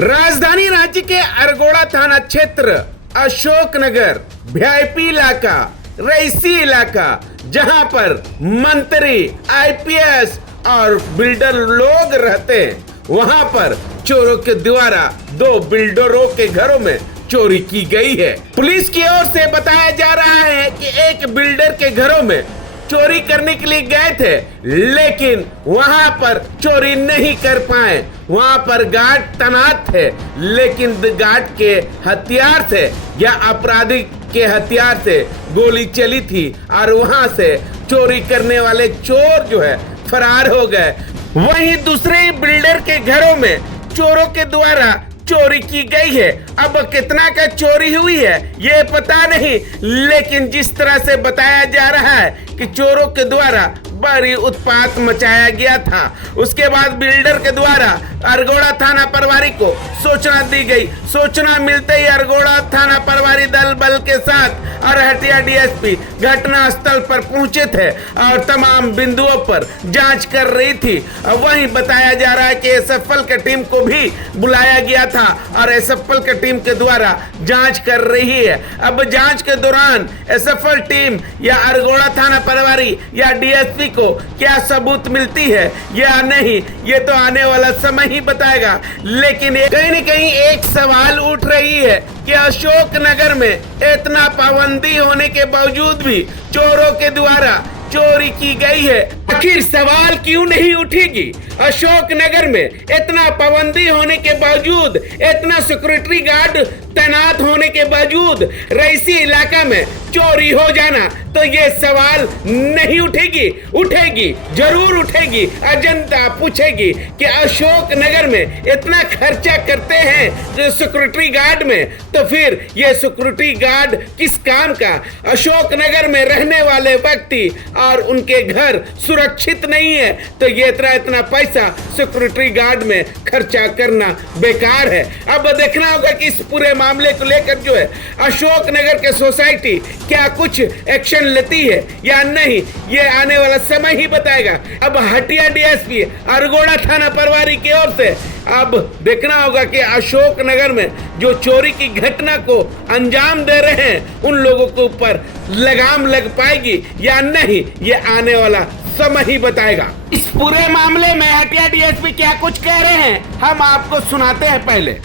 राजधानी रांची के अरगोड़ा थाना क्षेत्र अशोक नगर वीआईपी इलाका रईसी इलाका जहां पर मंत्री आईपीएस और बिल्डर लोग रहते हैं, वहां पर चोरों के द्वारा 2 बिल्डरों के घरों में चोरी की गई है। पुलिस की ओर से बताया जा रहा है कि एक बिल्डर के घरों में चोरी करने के लिए गए थे, लेकिन वहां पर चोरी नहीं कर पाए। वहां पर गार्ड तैनात थे, लेकिन गार्ड के हथियार से या अपराधी के हथियार से गोली चली थी और वहां से चोरी करने वाले चोर जो है फरार हो गए। वहीं दूसरे बिल्डर के घरों में चोरों के द्वारा चोरी की गई है। अब कितना का चोरी हुई है ये पता नहीं, लेकिन जिस तरह से बताया जा रहा है कि चोरों के द्वारा बड़ी उत्पात मचाया गया था। उसके बाद बिल्डर के द्वारा अरगोड़ा थाना प्रभारी को सूचना दी गई। सूचना मिलते ही अरगोड़ा थाना प्रभारी दल बल के साथ और हटिया डीएसपी घटना स्थल पर पहुंचे थे और तमाम बिंदुओं पर जांच कर रही थी। वहीं बताया जा रहा है कि एसएफएल की टीम को भी बुलाया गया था और एसएफएल की टीम के द्वारा जांच कर रही है। अब जांच के दौरान एसएफएल टीम या अरगोड़ा थाना प्रभारी या डीएसपी को क्या सबूत मिलती है या नहीं, ये तो आने वाला समय ही बताएगा। लेकिन कहीं न कहीं एक सवाल उठ रही है कि अशोक नगर में इतना पाबंदी होने के बावजूद भी चोरों के द्वारा चोरी की गई है। आखिर सवाल क्यों नहीं उठेगी? अशोक नगर में इतना पाबंदी होने के बावजूद, इतना सिक्योरिटी गार्ड तैनात होने के बावजूद रईसी इलाका में चोरी हो जाना, तो ये सवाल नहीं उठेगी? उठेगी, जरूर उठेगी। जनता पूछेगी कि अशोक नगर में इतना खर्चा करते हैं सिक्योरिटी गार्ड में, तो फिर ये सिक्योरिटी गार्ड किस काम का? अशोक नगर में रहने वाले व्यक्ति और उनके घर सुरक्षित नहीं है, तो ये इतना पैसा सिक्योरिटी गार्ड में खर्चा करना बेकार है। अब देखना होगा कि इस पूरे मामले को लेकर जो है अशोक नगर के सोसाइटी क्या कुछ एक्शन लेती है या नहीं, ये आने वाला समय ही बताएगा। अब हटिया डीएसपी अरगोड़ा थाना प्रभारी की ओर से अब देखना होगा कि अशोक नगर में जो चोरी की घटना को अंजाम दे रहे हैं उन लोगों के ऊपर लगाम लग पाएगी या नहीं, ये आने वाला समय ही बताएगा। इस पूरे मामले में हटिया डीएसपी क्या कुछ कह रहे हैं हम आपको सुनाते हैं। पहले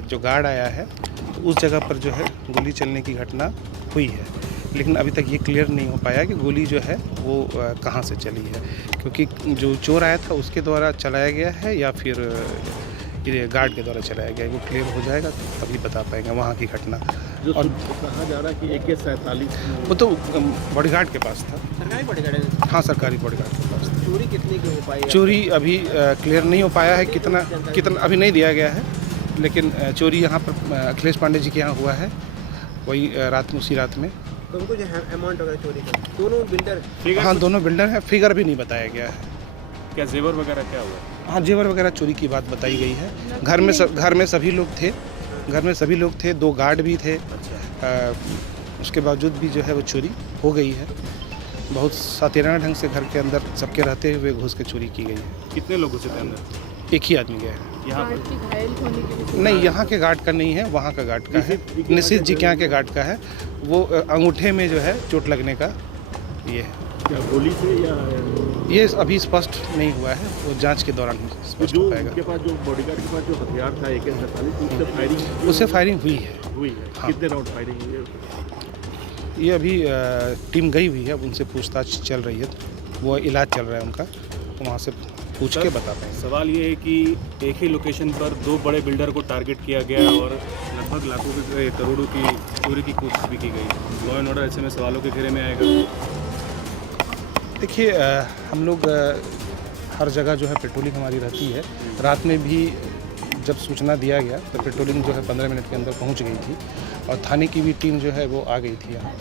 जो गार्ड आया है तो उस जगह पर जो है गोली चलने की घटना हुई है, लेकिन अभी तक ये क्लियर नहीं हो पाया कि गोली जो है वो कहाँ से चली है, क्योंकि जो चोर आया था उसके द्वारा चलाया गया है या फिर ये गार्ड के द्वारा चलाया गया है, वो क्लियर हो जाएगा तभी बता पाएंगे वहाँ की घटना। और कहा जा रहा है कि AK-47 वो तो बॉडीगार्ड के पास था। सरकारी बॉडीगार्ड? हाँ, सरकारी बॉडीगार्ड के पास था। चोरी कितने की हो पाई? चोरी अभी क्लियर नहीं हो पाया है, कितना अभी नहीं दिया गया है, लेकिन चोरी यहाँ पर अखिलेश पांडे जी के यहाँ हुआ है, वही रात में, उसी रात में। तो उनको जो अमाउंट वगैरह चोरी का दोनों बिल्डर? हाँ, दोनों बिल्डर हैं, फिगर भी नहीं बताया गया है। क्या जेवर वगैरह क्या हुआ? हाँ, जेवर वगैरह चोरी की बात बताई गई है। घर में सभी लोग थे, 2 गार्ड भी थे। उसके बावजूद भी जो है वो चोरी हो गई है। बहुत सातेराना ढंग से घर के अंदर सबके रहते हुए घुस के चोरी की गई है। कितने लोग घुसे थे अंदर? एक ही आदमी गया है। यहाँ पर नहीं, यहाँ के गार्ड का नहीं है, वहाँ का गार्ड का है। निशित जी के यहाँ के गार्ड का है। वो अंगूठे में जो है चोट लगने का ये है। क्या गोली से या? ये अभी स्पष्ट नहीं हुआ है, वो जांच के दौरान स्पष्ट हो पाएगा। उनके पास जो बॉडीगार्ड के पास जो हथियार था AK-47, उससे फायरिंग हुई है। हाँ। कितने राउंड फायरिंग हुई है? ये अभी टीम गई हुई है, उनसे पूछताछ चल रही है, वो इलाज चल रहा है उनका, तो वहाँ से पूछ के बता पाएंगे। सवाल ये है कि एक ही लोकेशन पर 2 बड़े बिल्डर को टारगेट किया गया और लगभग लाखों के करोड़ों की चोरी की कोशिश भी की गई। लॉ एंड ऑर्डर ऐसे में सवालों के घेरे में आएगा। देखिए, हम लोग हर जगह जो है पेट्रोलिंग हमारी रहती है। रात में भी जब सूचना दिया गया तो पेट्रोलिंग जो है 15 मिनट के अंदर पहुंच गई थी और थाने की भी टीम जो है वो आ गई थी यहाँ।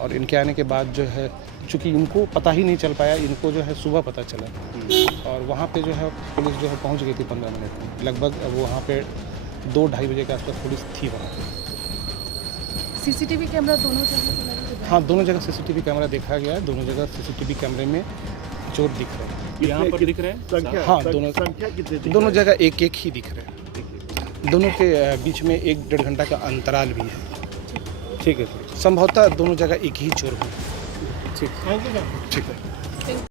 और इनके आने के बाद जो है, चूँकि इनको पता ही नहीं चल पाया, इनको जो है सुबह पता चला और वहाँ पे जो है पुलिस जो है पहुँच गई थी 15 मिनट में लगभग। अब वहाँ पे 2-2:30 बजे के आसपास पुलिस थी वहाँ पे। सीसीटीवी कैमरा दोनों जगह? हाँ, दोनों जगह सीसीटीवी कैमरा देखा गया है। दोनों जगह सीसीटीवी कैमरे में चोर दिख रहे हैं। यहाँ पर दिख रहे हैं? हाँ, संख्या कितने? दोनों जगह एक ही दिख रहे हैं। दोनों के बीच में 1-1.5 घंटा का अंतराल भी है। ठीक है सर। संभवतः दोनों जगह एक ही चोर हो। ठीक। ठीक है।